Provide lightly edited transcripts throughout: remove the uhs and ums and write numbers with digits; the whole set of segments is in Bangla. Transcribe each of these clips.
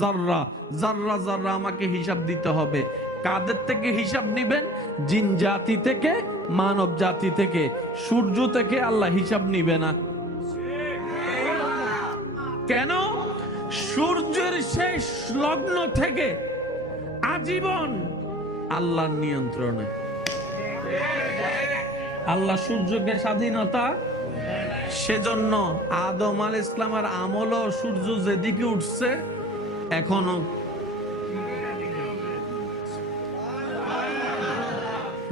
জাররা জাররা জাররা আমাকে হিসাব দিতে হবে। কাদের থেকে হিসাব নিবেন? জিন জাতি থেকে, মানব জাতি থেকে। সূর্য থেকে আল্লাহ হিসাব নিবে না। কেন? সূর্যের শেষ লগ্ন থেকে আজীবন আল্লাহর নিয়ন্ত্রণে। আল্লাহ সূর্যকে স্বাধীনতা, সেজন্য আদম আলাইহিস সালামের আমলও সূর্য যেদিকে উঠছে এখনো।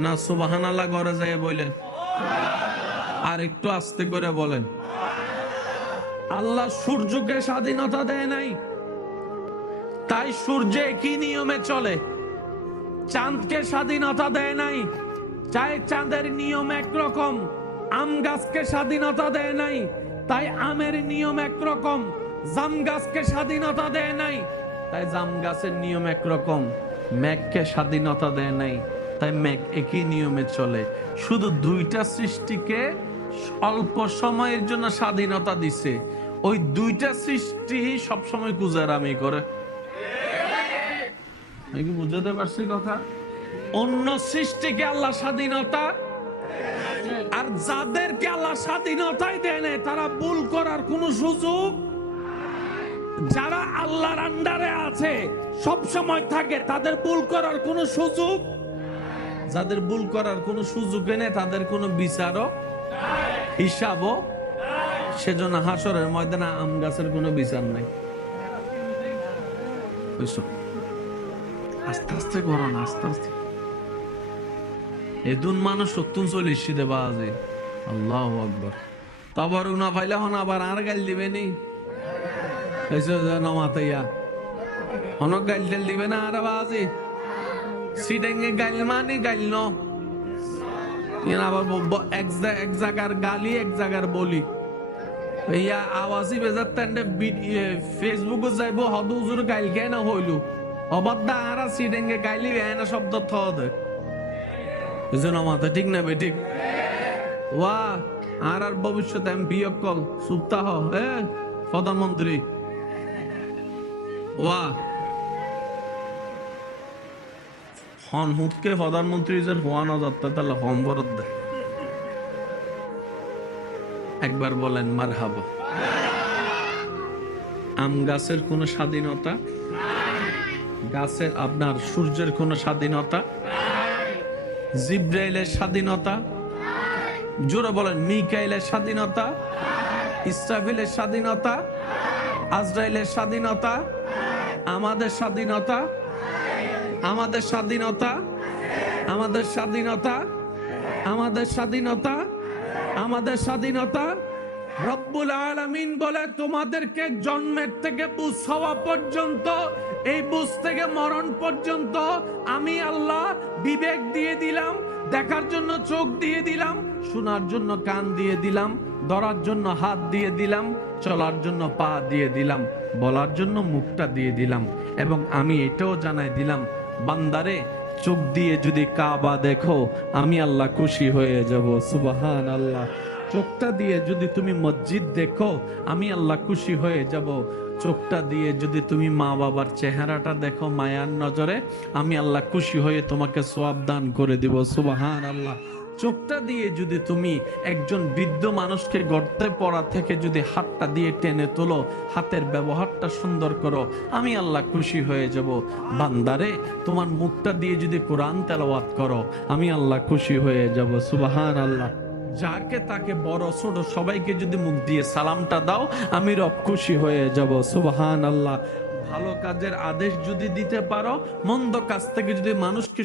না সুবহানাল্লাহ ঘরে যায় বলেন, আর একটু আস্তে করে বলেন। আল্লাহ সূর্যকে স্বাধীনতা দেয় নাই, তাই সূর্য একই নিয়মে চলে। চাঁদকে স্বাধীনতা দেয় নাই, চাই চাঁদের নিয়ম একরকম। আম গাছকে স্বাধীনতা দেয় নাই, তাই আমের নিয়ম একরকম। জাম গাছকে স্বাধীনতা দেয় নাই, তাই জাম গাছের নিয়ম একরকম। মেঘকে স্বাধীনতা দেয় নাই, তাই মেঘ একই নিয়মে চলে। শুধু দুইটা সৃষ্টিকে অল্প সময়ের জন্য স্বাধীনতা দিছে, ওই দুইটা সৃষ্টি সবসময় কুজারামি করে। আমি কি বুঝাতে পারছি কথা? অন্য সৃষ্টিকে আল্লাহ স্বাধীনতা, আর যাদেরকে আল্লাহ স্বাধীনতাই দেয় না তারা ভুল করার কোন সুযোগ। যারা আল্লাহর আন্ডারে আছে সব সময় থাকে, তাদের ভুল করার কোন সুযোগ। যাদের ভুল করার কোন সুযোগ নেই তাদের কোনো বিচারও হিসাবও। সেজন্য হাসরের ময়দানে আম গাছের কোনো বিচার নাই। আস্তে আস্তে করো না, আস্তে আস্তে। এদুন মানুষ 40 দেবা আজি। আল্লাহু আকবার। তারপর উনা পাইলে হন আবার আর গাইল দিবে নি। নমাতাইয়া অনেক গাইল টেল দিবে না আর বাজি। সিডেঙ্গে গাইল মানে গাইল ন আবার এক জায়গার গালি এক জায়গার বলি। ইয়া আওয়াজই বেজার তেন্ডে ফেসবুকে যাইব হদ হুজুর গাইল কে না হইল অবাধ্যা আর সিডেঙ্গে গাইলি না শব্দ থদ মাথা ঠিক না বে ঠিক। ওয়া আর ভবিষ্যৎ এমপি অকল সুপ্তাহ প্রধানমন্ত্রী। ওয়া হন হুতকে প্রধানমন্ত্রী যে হওয়া না যাত্রা তাহলে হম বরদ দেয়। একবার বলেন মারহাবা। আম গাছের কোন স্বাধীনতা, গাছের আপনার সূর্যের কোন স্বাধীনতা, জিব্রাইলের স্বাধীনতা, জোরে বলেন মিকাইলের স্বাধীনতা, ইসরাফিলের স্বাধীনতা, আজরাইলের স্বাধীনতা, আমাদের স্বাধীনতা, আমাদের স্বাধীনতা, আমাদের স্বাধীনতা, আমাদের স্বাধীনতা, আমাদের স্বাধীনতা। রব্বুল আলামিন বলে তোমাদেরকে জন্মের থেকে বুঝ হওয়া পর্যন্ত, এই বুঝ থেকে মরণ পর্যন্ত আমি আল্লাহ বিবেক দিয়ে দিলাম, দেখার জন্য চোখ দিয়ে দিলাম, শোনার জন্য কান দিয়ে দিলাম, ধরার জন্য হাত দিয়ে দিলাম, চলার জন্য পা দিয়ে দিলাম, বলার জন্য মুখটা দিয়ে দিলাম। এবং আমি এটাও জানাই দিলাম, বান্দারে চোখ দিয়ে যদি কাবা দেখো আমি আল্লাহ খুশি হয়ে যাব। সুবহানাল্লাহ। চোখটা দিয়ে যদি তুমি মসজিদ দেখো আমি আল্লাহ খুশি হয়ে যাব। চোখটা দিয়ে যদি তুমি মা বাবার চেহারাটা দেখো মায়ার নজরে আমি আল্লাহ খুশি হয়ে তোমাকে সওয়াব দান করে দিব। সুবহানাল্লাহ। চোখটা দিয়ে যদি তুমি একজন বৃদ্ধ মানুষকে গর্তে পড়া থেকে যদি হাতটা দিয়ে টেনে তোলো, হাতের ব্যবহারটা সুন্দর করো, আমি আল্লাহ খুশি হয়ে যাব। বান্দারে তোমার মুখটা দিয়ে যদি কোরআন তেলাওয়াত করো আমি আল্লাহ খুশি হয়ে যাব। সুবহানাল্লাহ। যাকে তাকে বড় ছোট সবাইকে যদি মুখ দিয়ে সালামটা দাও আমি রব খুশি হয়ে যাব। সুবহানাল্লাহ। ভালো কাজের আদেশ যদি দিতে পারো, মন্দ কাজ থেকে যদি মানুষকে